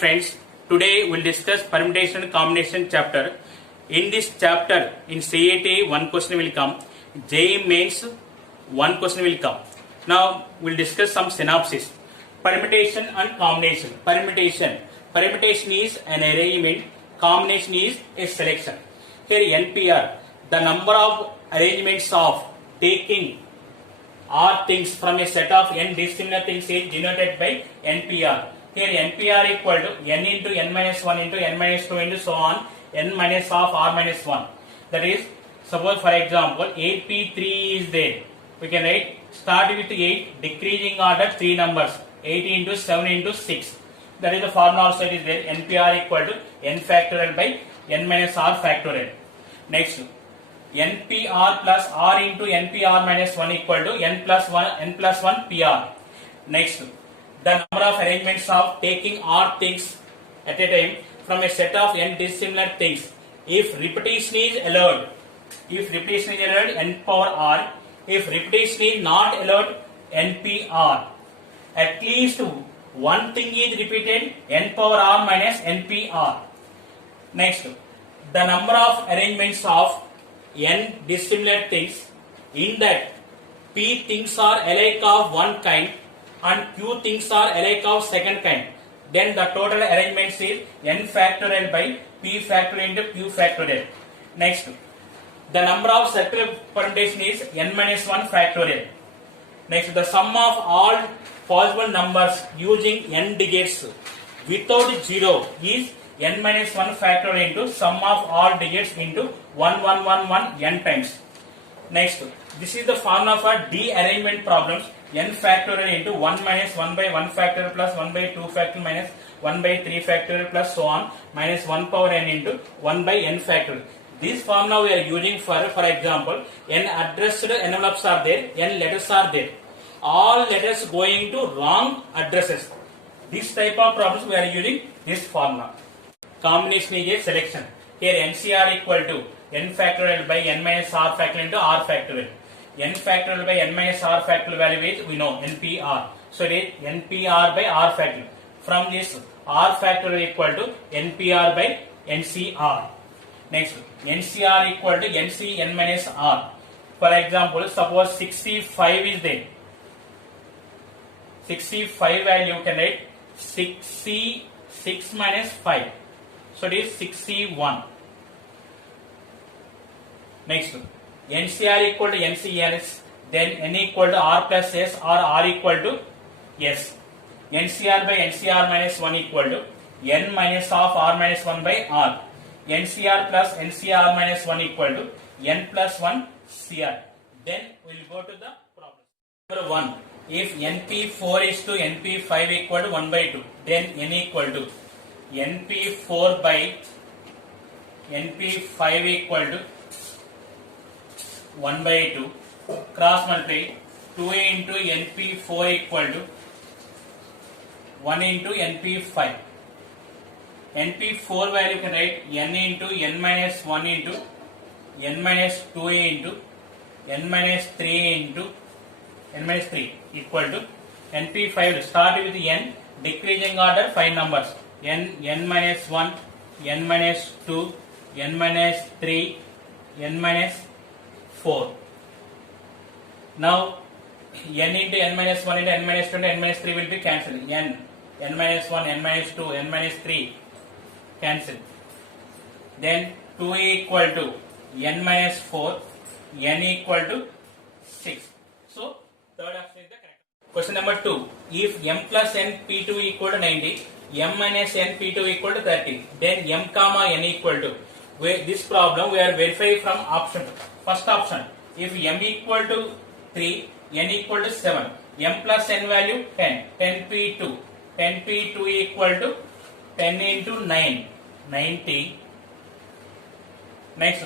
friends, today we'll discuss permutation and combination chapter. In this chapter, in CAT one question will come, JEE Mains one question will come. Now we'll discuss some synopsis. Permutation and combination. Permutation is an arrangement, combination is a selection. Here NPR, the number of arrangements of taking or things from a set of n dissimilar things is denoted by NPR. Here NPR equal to n into n minus 1 into n minus 2 into so on, n minus of r minus 1. That is, suppose for example 8p3 is there. We can write start with 8, decreasing order 3 numbers, 8 into 7 into 6. That is the formula also is there. NPR equal to n factorial by n minus r factorial. Next, NPR plus r into NPR minus 1 equal to n plus 1 PR. Next, the number of arrangements of taking r things at a time from a set of n dissimilar things. If repetition is allowed, n power r. If repetition is not allowed, NPR. At least one thing is repeated, n power r minus NPR. Next, the number of arrangements of n dissimilar things, in that p things are alike of one kind and q things are alike of second kind, then the total arrangements is n factorial by p factorial into q factorial. Next, the number of circular permutation is n minus 1 factorial. Next, the sum of all possible numbers using n digits without 0 is n minus 1 factorial into sum of all digits into 1111 n times. Next, this is the formula for de-arrangement problems. N factorial into 1 minus 1 by 1 factorial plus 1 by 2 factorial minus 1 by 3 factorial plus so on minus 1 power n into 1 by n factorial. This formula we are using for example, n addressed envelopes are there, n letters are there. All letters going to wrong addresses. This type of problems we are using this formula. Combination is a selection. Here NCR equal to n factorial by n minus r factorial into r factorial. N factorial by n minus r factorial value is we know NPR. So it is NPR by r factorial. From this r factorial equal to NPR by NCR. Next, NCR equal to NC n minus r. For example, suppose 65 is there. 65 value you can write 6 minus 5. So it is 61. Next, NCR equal to NCS, then n equal to r plus s or r equal to s. NCR by NCR minus 1 equal to n minus of r minus 1 by r. NCR plus NCR minus 1 equal to n plus 1 CR. Then we will go to the problem. Number 1. If NP4 is to NP5 equal to 1 by 2, then n equal to NP4 by NP5 equal to 1 by 2. Cross multiply 2 into NP4 equal to 1 into NP5. NP4 value you can write n into n minus 1 into n minus 2 into n minus 3 into n minus 3 equal to NP5. Start with n, decreasing order 5 numbers, n minus 1, n minus 2, n minus 3, n minus 4. Now n into n minus 1 into n minus 2 into n minus 3 will be cancelled. n minus 1, n minus 2, n minus 3 cancel. Then 2 equal to n minus 4, n equal to 6. So third option is the correct. Question number 2. If m plus n p2 equal to 90, m minus n p2 equal to 30, then m comma n equal to. This problem we are verifying from option. First option. If m equal to 3, n equal to 7, m plus n value 10, 10p2. 10p2 equal to 10 into 9, 90. Next,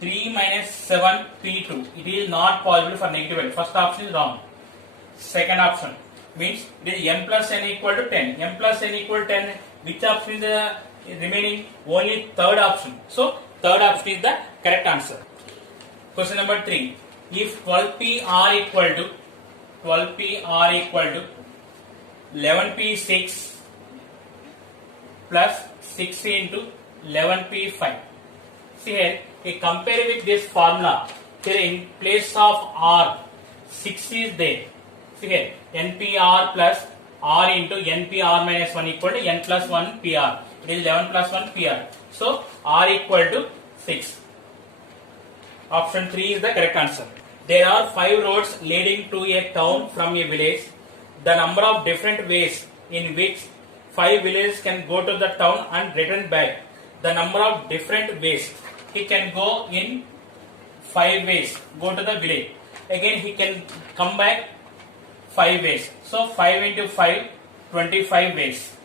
3 minus 7 p2. It is not possible for negative value. First option is wrong. Second option means it is m plus n equal to 10. M plus n equal to 10. Which option is the remaining? Only third option. So third option is the correct answer. Question number 3. If 12pr equal to 11p6 plus 6 into 11p5. See here, we compare with this formula. Here in place of r, 6 is there. See here, npr plus r into npr minus 1 equal to n plus 1 pr. It is 11 plus 1 pr. So r equal to 6. Option 3 is the correct answer. There are 5 roads leading to a town from a village. The number of different ways in which 5 villages can go to the town and return back. The number of different ways. He can go in 5 ways, go to the village. Again he can come back 5 ways. So 5 into 5, 25 ways.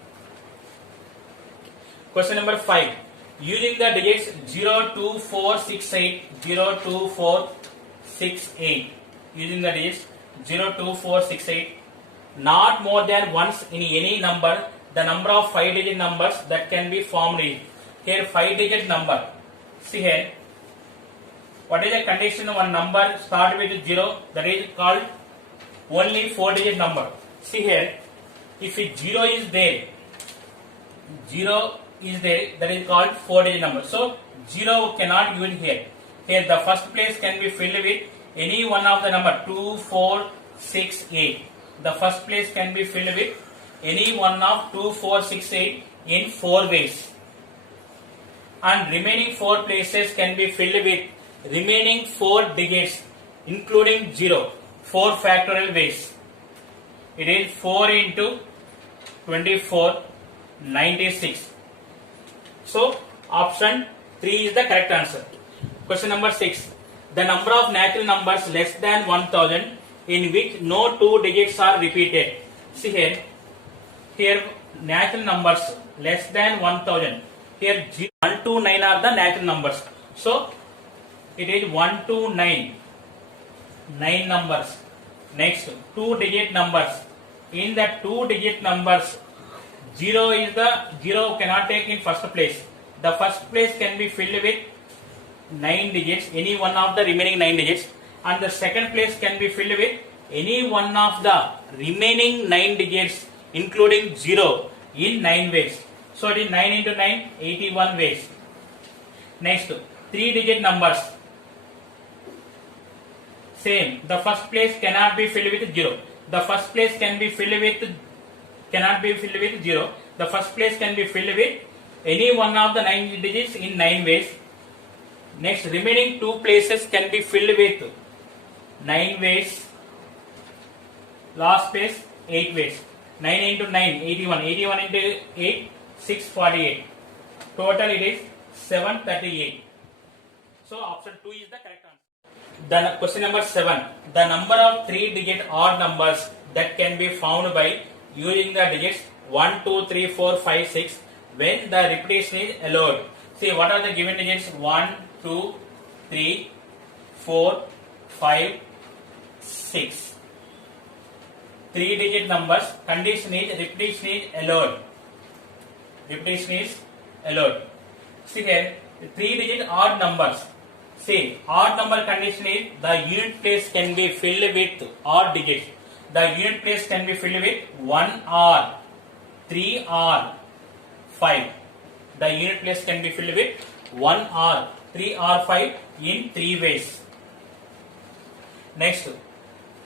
Question number 5. Using the digits 0, 2, 4, 6, 8, 0, 2, 4, 6, 8. Using the digits 0, 2, 4, 6, 8. Not more than once in any number, the number of 5-digit numbers that can be formed is. Here 5-digit number. See here. What is the condition? One number start with 0, that is called only 4-digit number. See here, if 0 is there, that is called 4-digit number. So 0 cannot be given here. Here the first place can be filled with any one of the number 2, 4, 6, 8. The first place can be filled with any one of 2, 4, 6, 8 in 4 ways. And remaining 4 places can be filled with remaining 4 digits including 0, 4 factorial ways. It is 4 into 24, 96. So option 3 is the correct answer. Question number 6. The number of natural numbers less than 1000 in which no 2 digits are repeated. See here natural numbers less than 1000. Here 1 to 9 are the natural numbers. So it is 1 to 9, 9 numbers. Next 2-digit numbers. In the 2-digit numbers, 0 is the 0 cannot take in first place. The first place can be filled with 9 digits, any one of the remaining 9 digits, and the second place can be filled with any one of the remaining 9 digits including 0 in 9 ways. So it is 9 into 9, 81 ways. Next 3-digit numbers. Same, the first place cannot be filled with 0. The first place can be filled with cannot be filled with 0. The first place can be filled with any one of the 9 digits in 9 ways. Next, remaining 2 places can be filled with 9 ways. Last place 8 ways. 9 into 9, 81. 81 into 8, 648. Total it is 738. So option 2 is the correct answer. The question number 7. The number of 3-digit odd numbers that can be found by using the digits 1, 2, 3, 4, 5, 6 when the repetition is allowed. See what are the given digits? 1, 2, 3, 4, 5, 6. 3-digit numbers. Condition is repetition is allowed. Repetition is allowed. See here 3-digit odd numbers. See, odd number condition is the unit place can be filled with odd digits. The unit place can be filled with 1R, 3R, 5. The unit place can be filled with 1R, 3R, 5 in 3 ways. Next,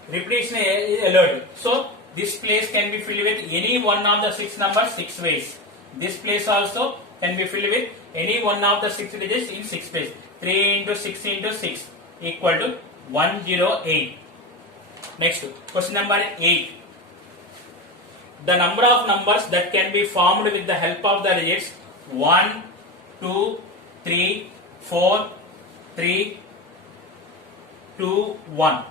repetition is allowed. So, this place can be filled with any one of the 6 numbers 6 ways. This place also can be filled with any one of the 6 digits in 6 ways. 3 into 6 into 6 equal to 108. Next, question number 8. The number of numbers that can be formed with the help of the digits 1, 2, 3, 4, 3, 2, 1.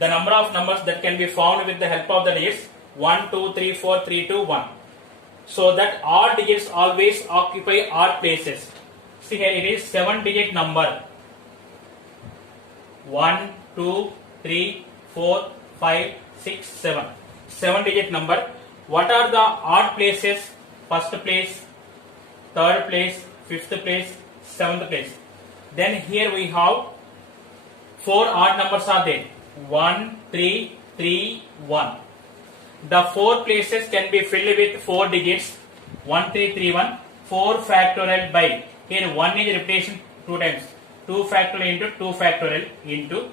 The number of numbers that can be formed with the help of the digits 1, 2, 3, 4, 3, 2, 1. So that odd digits always occupy odd places. See here it is 7-digit number. 1, 2, 3, 4, 5, 6, 7. 7-digit number. What are the odd places? First place, third place, fifth place, 7th place. Then here we have 4 odd numbers are there. 1, 3, 3, 1. The 4 places can be filled with 4 digits 1331 4 factorial by, here 1 is repetition 2 times, 2 factorial into 2 factorial into,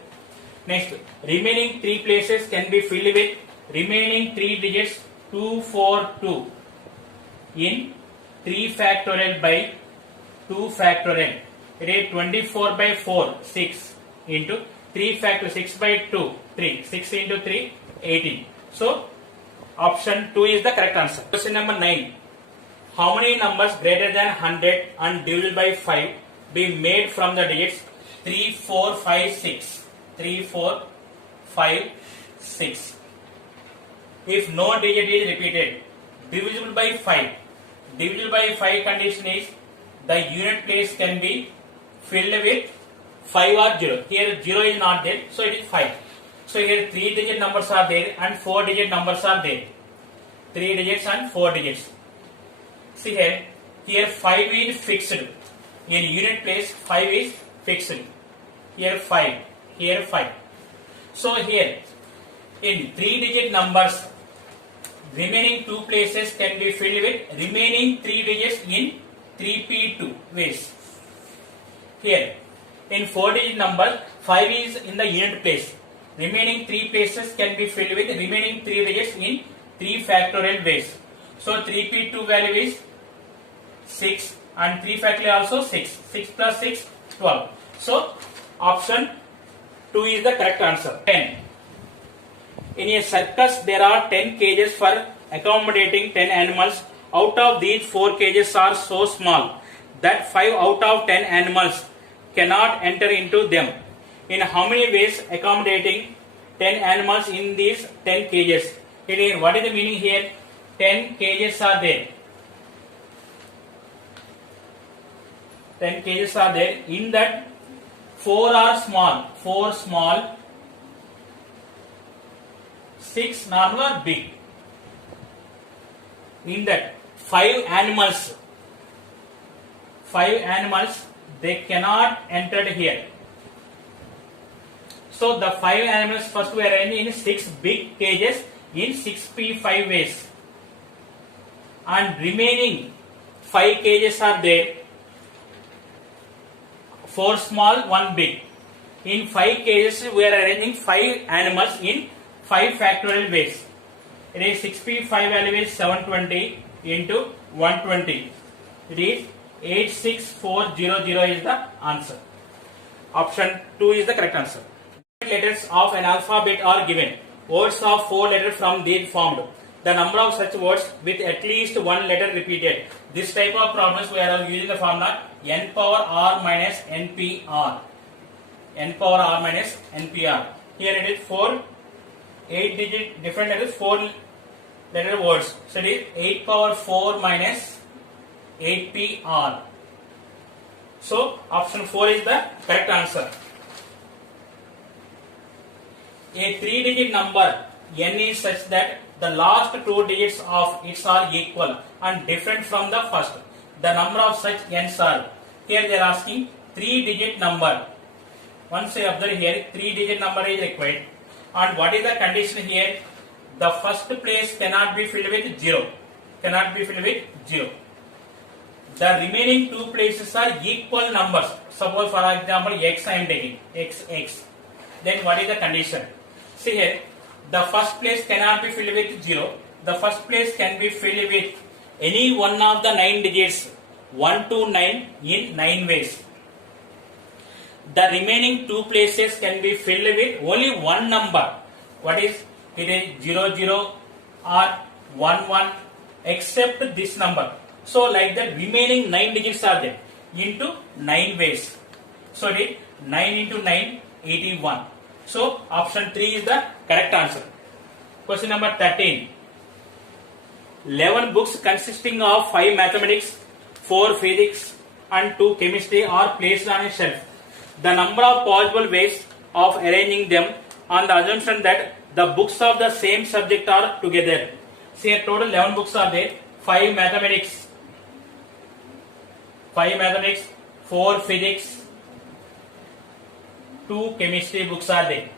next remaining 3 places can be filled with remaining 3 digits 242 in 3 factorial by 2 factorial. It is 24 by 4 6 into 3 factorial 6 by 2 3 6 into 3 18. So option 2 is the correct answer. Question number 9. How many numbers greater than 100 and divisible by 5 be made from the digits 3 4 5 6? 3 4 5 6. If no digit is repeated, divisible by 5. Divisible by 5 condition is the unit place can be filled with 5 or 0. Here 0 is not there, so it is 5. So here 3 digit numbers are there and 4 digit numbers are there. 3 digits and 4 digits. See here 5 is fixed. In unit place 5 is fixed. Here 5, here 5. So here in 3 digit numbers, remaining 2 places can be filled with remaining 3 digits in 3p2 ways. Here in 4 digit number, 5 is in the unit place. Remaining 3 places can be filled with remaining 3 digits in 3 factorial ways. So 3p2 value is 6 and 3 factorial also 6. 6 plus 6, 12. So option 2 is the correct answer. 10. In a circus there are 10 cages for accommodating 10 animals. Out of these 4 cages are so small that 5 out of 10 animals cannot enter into them. In how many ways accommodating 10 animals in these 10 cages? What is the meaning here? 10 cages are there. 10 cages are there. In that 4 are small. 4 small. 6 normal or big. In that 5 animals. 5 animals, they cannot enter here. So the 5 animals first we arrange in 6 big cages in 6p5 ways. And remaining 5 cages are there. 4 small, 1 big. In 5 cages we are arranging 5 animals in 5 factorial ways. It is 6p5 value is 720 into 120. It is 86400 is the answer. Option 2 is the correct answer. Letters of an alphabet are given. Words of 4 letters from these formed. The number of such words with at least 1 letter repeated. This type of problems we are using the formula n power r minus npr. N power r minus npr. Here it is 4 8 digit different letters, 4 letter words. So it is 8 power 4 minus 8pr. So option 4 is the correct answer. A 3 digit number n is such that the last 2 digits of it are equal and different from the first. The number of such n's are. Here they are asking 3 digit number. Once you observe here 3 digit number is required. And what is the condition here? The first place cannot be filled with 0. Cannot be filled with 0. The remaining 2 places are equal numbers. Suppose for example x I am taking. X. Then what is the condition? See here. The first place cannot be filled with 0. The first place can be filled with any one of the 9 digits 1 to 9 in 9 ways. The remaining 2 places can be filled with only one number. What is? It is 0, 0 or 1, 1 except this number. So like that remaining 9 digits are there into 9 ways. So it is 9 into 9, 81. So option 3 is the correct answer. Question number 13. 11 books consisting of 5 mathematics, 4 physics and 2 chemistry are placed on a shelf. The number of possible ways of arranging them on the assumption that the books of the same subject are together. See, total 11 books are there. 5 mathematics, 4 physics, 2 chemistry books are there.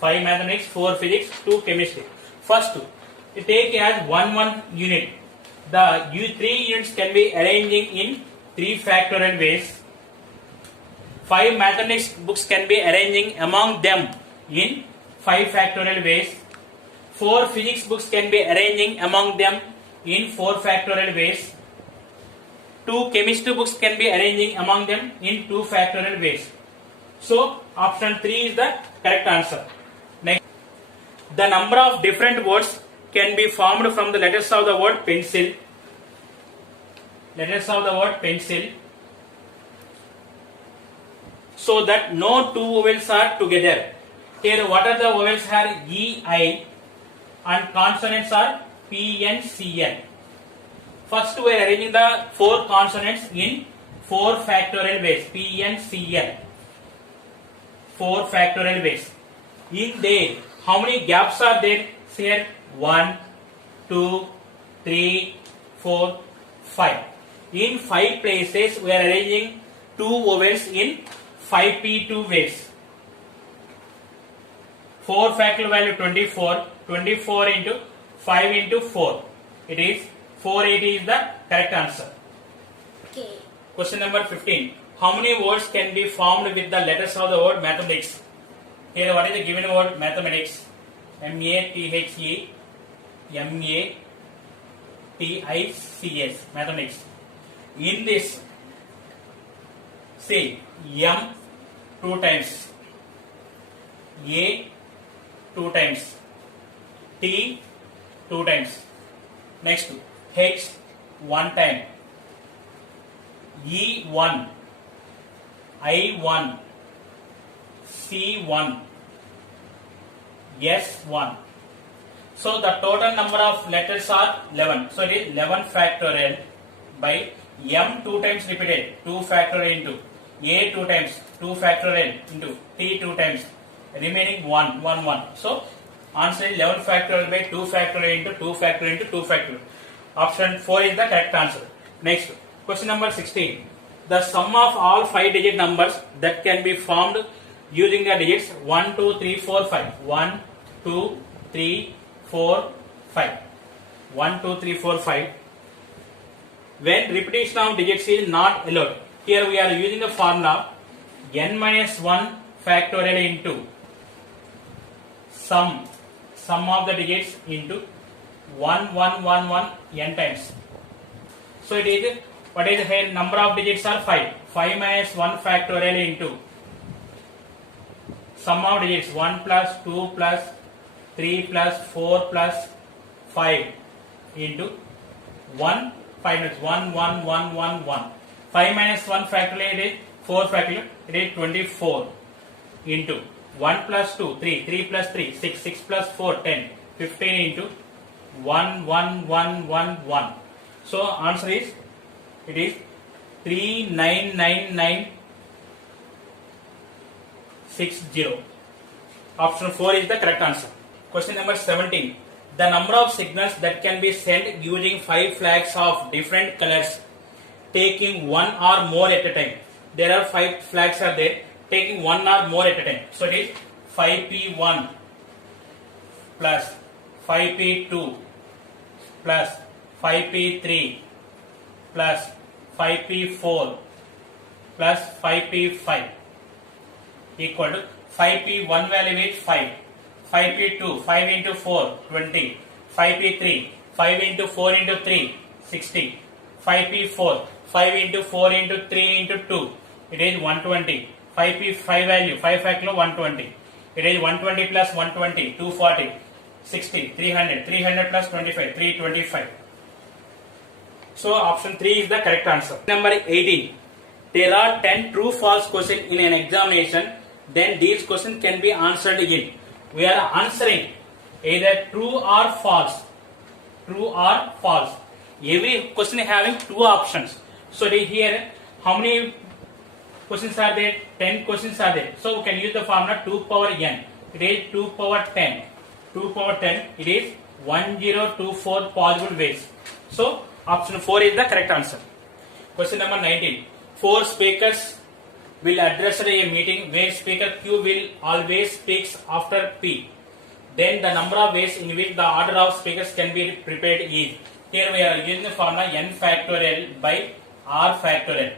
5 mathematics, 4 physics, 2 chemistry. First, you take as 1 unit. The three units can be arranging in 3 factorial ways. 5 mathematics books can be arranging among them in 5 factorial ways. 4 physics books can be arranging among them in 4 factorial ways. 2 chemistry books can be arranging among them in 2 factorial ways. So option 3 is the correct answer. Next, the number of different words can be formed from the letters of the word pencil. Letters of the word pencil, so that no two vowels are together. Here what are the vowels are E, I, and consonants are P, N, C, N. First we are arranging the 4 consonants in 4 factorial ways. P, N, C, N. 4 factorial ways. In there, how many gaps are there? Here 1, 2, 3, 4, 5. In 5 places we are arranging 2 vowels in 5p2 ways. 4 factorial value 24. 24 into 5 into 4. It is 480 is the correct answer. Okay. Question number 15. How many words can be formed with the letters of the word mathematics? Here what is the given word mathematics? M-A-T-H-E M-A-T-I-C-S. Mathematics. In this, say M 2 times, A 2 times, T 2 times. Next, H 1 time, E 1, I 1, C 1, S 1. So the total number of letters are 11. So it is 11 factorial by M 2 times repeated, 2 factorial into A 2 times, 2 factorial into T 2 times, remaining 1, 1, 1. So answer is 11 factorial by 2 factorial into 2 factorial into 2 factorial. Option 4 is the correct answer. Next, question number 16. The sum of all 5-digit numbers that can be formed using the digits 1, 2, 3, 4, 5. 1, 2, 3, 4, 5. 1, 2, 3, 4, 5. When repetition of digits is not allowed. Here we are using the formula n minus 1 factorial into sum of the digits into 1, 1, 1, 1 n times. So it is, what is here, number of digits are 5. 5 minus 1 factorial into sum of digits 1 plus 2 plus 3 plus 4 plus 5 into 1, 5 minus 1, 1, 1, 1, 1. 5 minus 1 factorial, it is 4 factorial, it is 24 into 1 plus 2, 3, 3 plus 3, 6, 6 plus 4, 10, 15 into 1, 1, 1, 1, 1. So answer is, it is 39990. Option 4 is the correct answer. Question number 17. The number of signals that can be sent using 5 flags of different colors, taking 1 or more at a time. There are 5 flags are there, taking 1 or more at a time. So it is 5p1 plus 5p2 plus 5p3 plus 5p4 plus 5p5 equal to 5p1 value is 5, 5p2 5 into 4 20, 5p3 5 into 4 into 3 60, 5p4 5 into 4 into 3 into 2, it is 120, 5p5 value 5 factorial 120, it is 120 plus 120 240, 60, 300, 300 plus 25 325. So option 3 is the correct answer. Number 18. There are 10 true false questions in an examination, then these questions can be answered again. We are answering either true or false. True or false. Every question having 2 options. So here how many questions are there? 10 questions are there. So we can use the formula 2 power n. It is 2 power 10. 2 power 10, it is 1024 possible ways. So option 4 is the correct answer. Question number 19. 4 speakers will address a meeting where speaker Q will always speaks after P. Then the number of ways in which the order of speakers can be prepared is. Here we are using the formula n factorial by r factorial.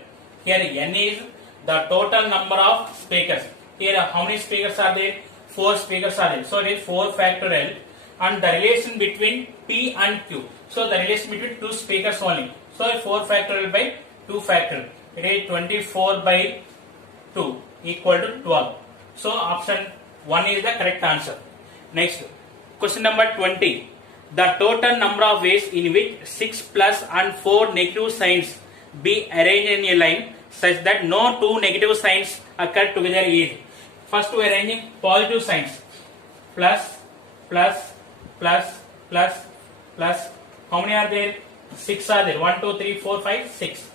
Here n is the total number of speakers. Here how many speakers are there? 4 speakers are there. So it is 4 factorial, and the relation between P and Q. So the relation between 2 speakers only. So 4 factorial by 2 factorial. It is 24 by 2 equal to 12. So option 1 is the correct answer. Next, question number 20. The total number of ways in which 6 plus and 4 negative signs be arranged in a line such that no 2 negative signs occur together is. First we are arranging positive signs. Plus, plus, plus, plus, plus. How many are there? 6 are there. 1, 2, 3, 4, 5, 6.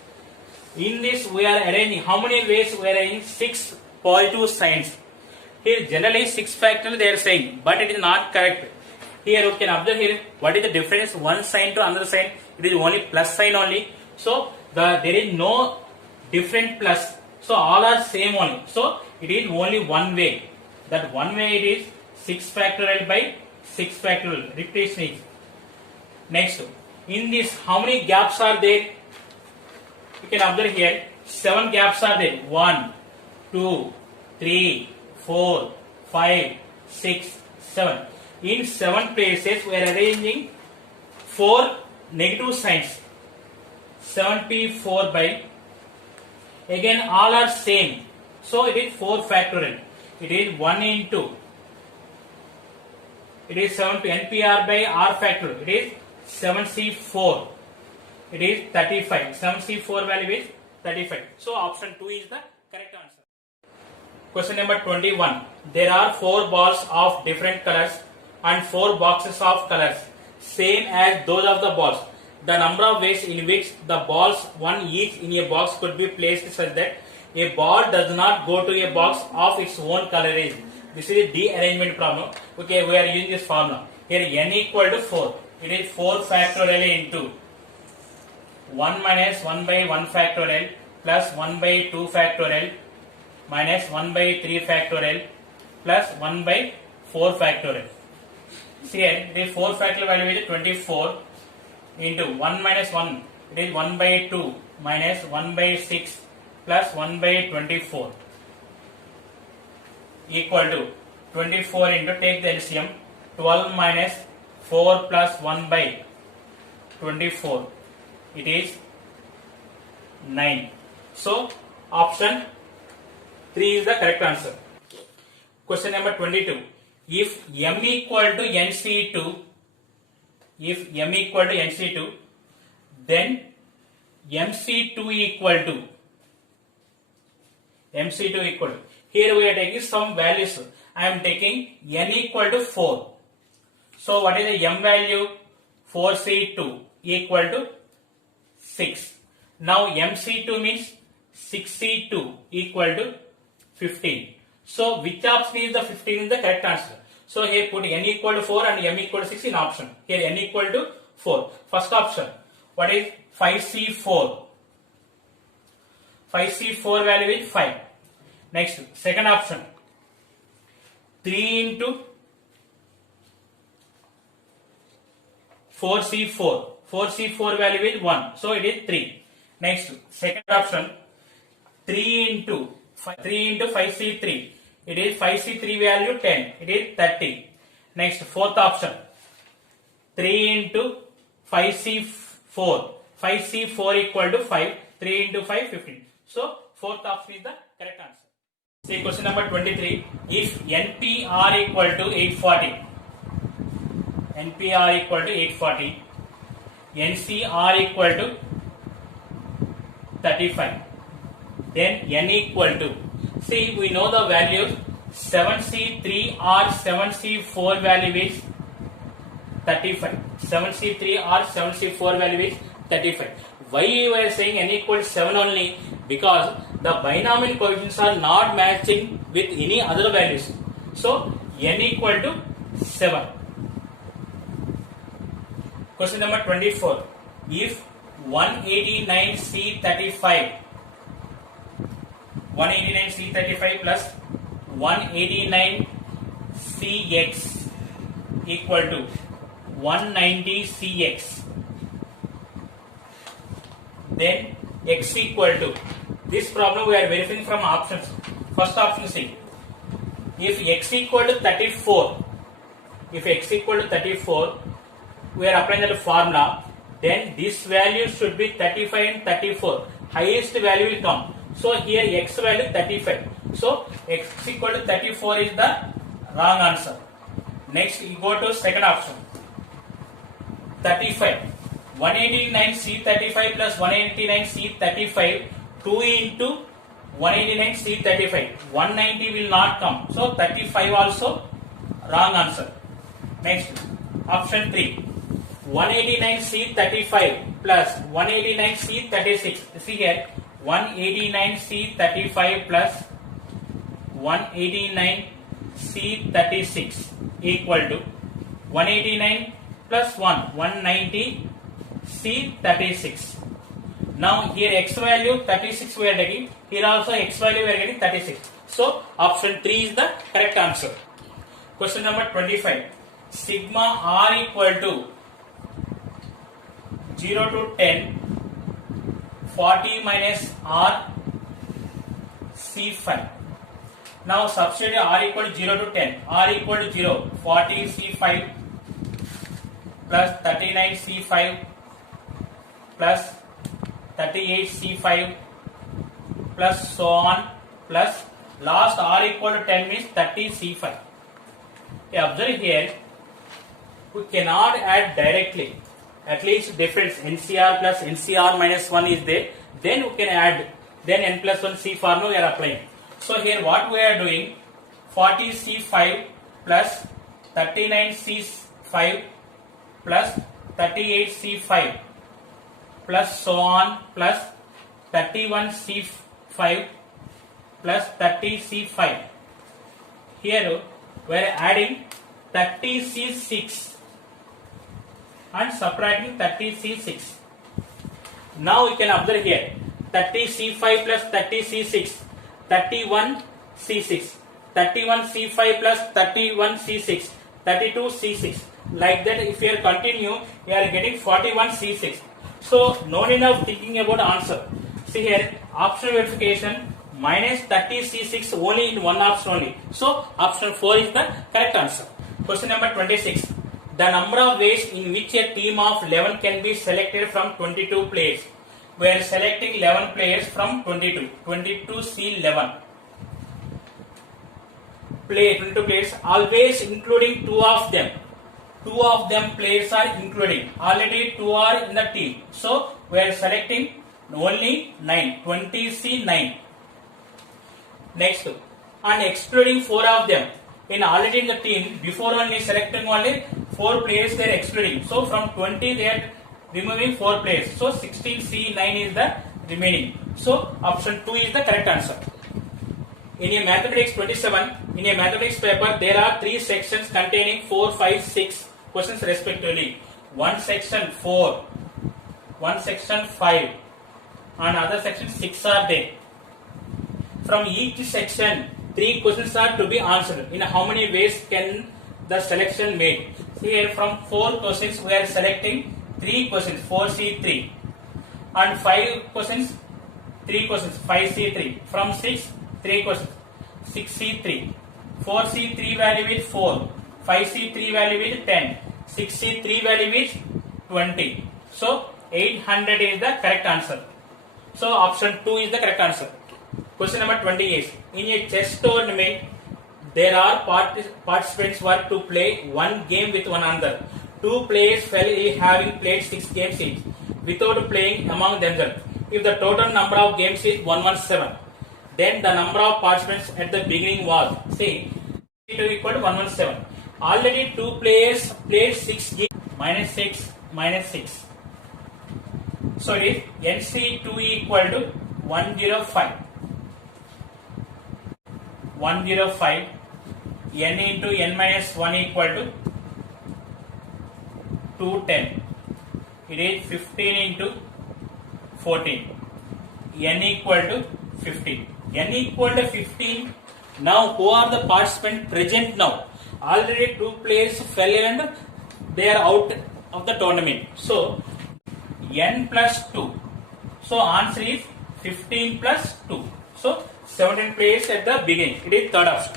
In this we are arranging, how many ways we are arranging 6 positive signs. Here generally 6 factorial they are saying, but it is not correct. Here you can observe here what is the difference one sign to another sign. It is only plus sign only. So there is no different plus. So all are same only. So it is only one way. That one way it is 6 factorial by 6 factorial. Repetition is. Next, in this how many gaps are there? You can observe here 7 gaps are there. 1, 2, 3, 4, 5, 6, 7. In 7 places we are arranging 4 negative signs. 7p4 by, again all are same. So it is 4 factorial. It is 1 into, it is 7p npr by r factorial. It is 7c4. It is 35. 7c4 value is 35. So option 2 is the correct answer. Question number 21. There are 4 balls of different colors and 4 boxes of colors same as those of the balls. The number of ways in which the balls one each in a box could be placed such that a ball does not go to a box of its own color is. This is a de-arrangement problem. Okay, we are using this formula. Here n equal to 4. It is 4 factorial into 1 minus 1 by 1 factorial plus 1 by 2 factorial minus 1 by 3 factorial plus 1 by 4 factorial. See here, the 4 factorial value is 24 into 1 minus 1, it is 1 by 2 minus 1 by 6 plus 1 by 24 equal to 24 into, take the LCM, 12 minus 4 plus 1 by 24, it is 9. So option 3 is the correct answer. Question number 22. If m equal to nc2, then mc2 equal to, here we are taking some values. I am taking n equal to 4. So what is the m value? 4c2 equal to 6. Now mc2 means 6c2 equal to 15. So which option is the 15 is the correct answer? So here put n equal to 4 and m equal to 6 in option. Here n equal to 4. First option. What is 5c4? 5c4 value is 5. Next, second option. 3 into 4c4. 4c4 value is 1. So it is 3. Next, second option. 3 into 5c3. It is 5c3 value 10. It is 30. Next, fourth option. 3 into 5c4. 5c4 equal to 5. 3 into 5, 15. So, fourth option is the correct answer. See question number 23. If NPR equal to 840. NPR equal to 840. NCR equal to 35. Then N equal to, see we know the values, 7C3 or 7C4 value is 35. 7C3 or 7C4 value is 35. Why you are saying N equal to 7 only? Because the binomial coefficients are not matching with any other values. So N equal to 7. Question number 24. If 189C35 plus 189CX equal to 190CX. then x equal to, this problem we are verifying from options. First option C, if x equal to 34, if x equal to 34, we are applying the formula, then this value should be 35 and 34, highest value will come. So here x value 35, so x equal to 34 is the wrong answer. Next we go to second option, 35, 189C35 plus 189C35, 2 into 189C35, 190 will not come, so 35 also wrong answer. Next option 3, 189C35 plus 189C36, see here 189C35 plus 189C36 equal to 189 plus 1, 190C36. Now here x value 36 we are getting, here also x value we are getting 36. So option 3 is the correct answer. Question number 25. Sigma r equal to 0 to 10, 40 minus r C5. Now substitute r equal to 0 to 10, r equal to 0, 40 C5 plus 39 C5 plus 38 C5 plus so on, plus last r equal to 10 means 30 C5. Observe here, we cannot add directly. At least difference NCR plus NCR minus 1 is there. Then we can add. Then n plus 1 C formula we are applying. So here what we are doing, 40 C5 plus 39 C5 plus 38 C5 plus so on, plus 31 C5 plus 30 C5. Here we are adding 30 C6 and subtracting 30 C6. Now we can observe here 30 C5 plus 30 C6, 31 C6, 31 C5 plus 31 C6, 32 C6. Like that, if you continue, you are getting 41 C6. So no need of thinking about answer. See here, option verification, minus 30 C6 only in one option only. So option 4 is the correct answer. Question number 26. The number of ways in which a team of 11 can be selected from 22 players. We are selecting 11 players from 22. 22C11. Play 22 players, always including 2 of them. 2 of them players are including. Already 2 are in the team. So we are selecting only 9. 20C9. Next, and excluding 4 of them. In already in the team, before only selecting only 4 players they are excluding. So from 20 they are removing 4 players. So 16C9 is the remaining. So option 2 is the correct answer. In a mathematics 27, in a mathematics paper, there are 3 sections containing 4, 5, 6 questions respectively. One section 4, one section 5, and other section 6 are there. From each section, 3 questions are to be answered. In how many ways can the selection made? Here from 4 questions we are selecting 3 questions, 4C3, and 5 questions, 3 questions, 5C3. From 6, 3 questions, 6C3. 4C3 value is 4, 5C3 value is 10, 6C3 value is 20. So 800 is the correct answer. So option 2 is the correct answer. Question number 28. In a chess tournament, there are participants were to play one game with one another. 2 players fell having played 6 games each without playing among themselves. If the total number of games is 117, then the number of participants at the beginning was, say, 2 equal to 117. Already 2 players played 6 games, minus 6, minus 6. So it is NC2 equal to 105. 105, n into n minus 1 equal to 210. It is 15 into 14. N equal to 15. N equal to 15. Now who are the participants present now? Already 2 players fell and they are out of the tournament. So n plus 2. So answer is 15 plus 2. So 17 place at the beginning. It is third option.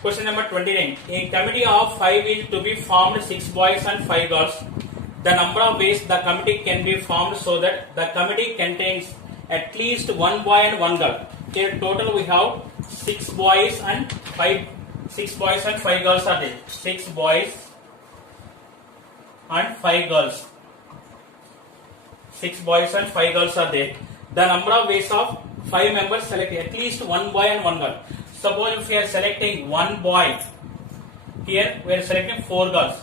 Question number 29. A committee of 5 is to be formed, 6 boys and 5 girls. The number of ways the committee can be formed so that the committee contains at least 1 boy and 1 girl. Here total we have 6 boys and 5 girls are there. 6 boys and 5 girls. 6 boys and 5 girls are there. The number of ways of 5 members select at least 1 boy and 1 girl. Suppose if we are selecting 1 boy, here we are selecting 4 girls,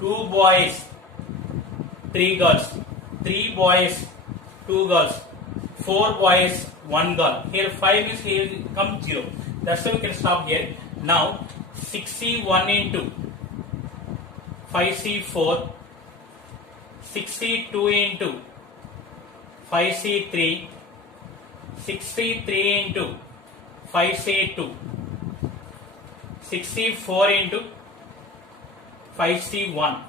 2 boys, 3 girls, 3 boys, 2 girls, 4 boys, 1 girl. Here 5 is here come 0. That's why we can stop here. Now 6C1 into 5C4, 6C2 into 5C3, 6C3 into 5C2, 6C4 into 5C1.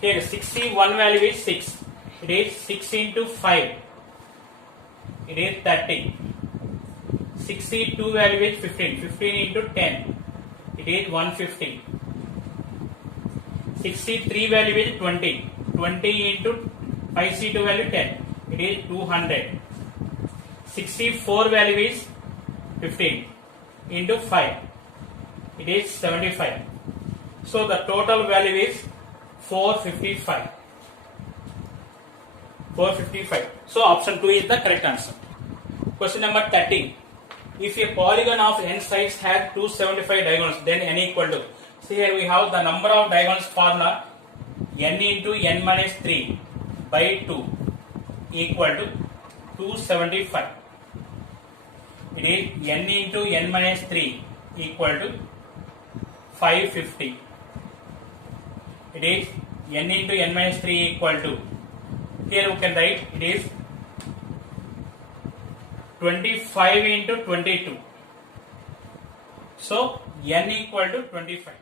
Here 6C1 value is 6. It is 6 into 5. It is 30. 6C2 value is 15. 15 into 10. It is 150. 6C3 value is 20. 20 into 5C2 value 10. It is 200. 6C4 value is 15 into 5. It is 75. So the total value is 455. 455. So option 2 is the correct answer. Question number 30. If a polygon of n sides has 275 diagonals, then n equal to. See here we have the number of diagonals formula n into n minus 3 by 2 equal to 275. It is n into n minus 3 equal to 550. It is n into n minus 3 equal to, here we can write it is 25 into 22. So n equal to 25.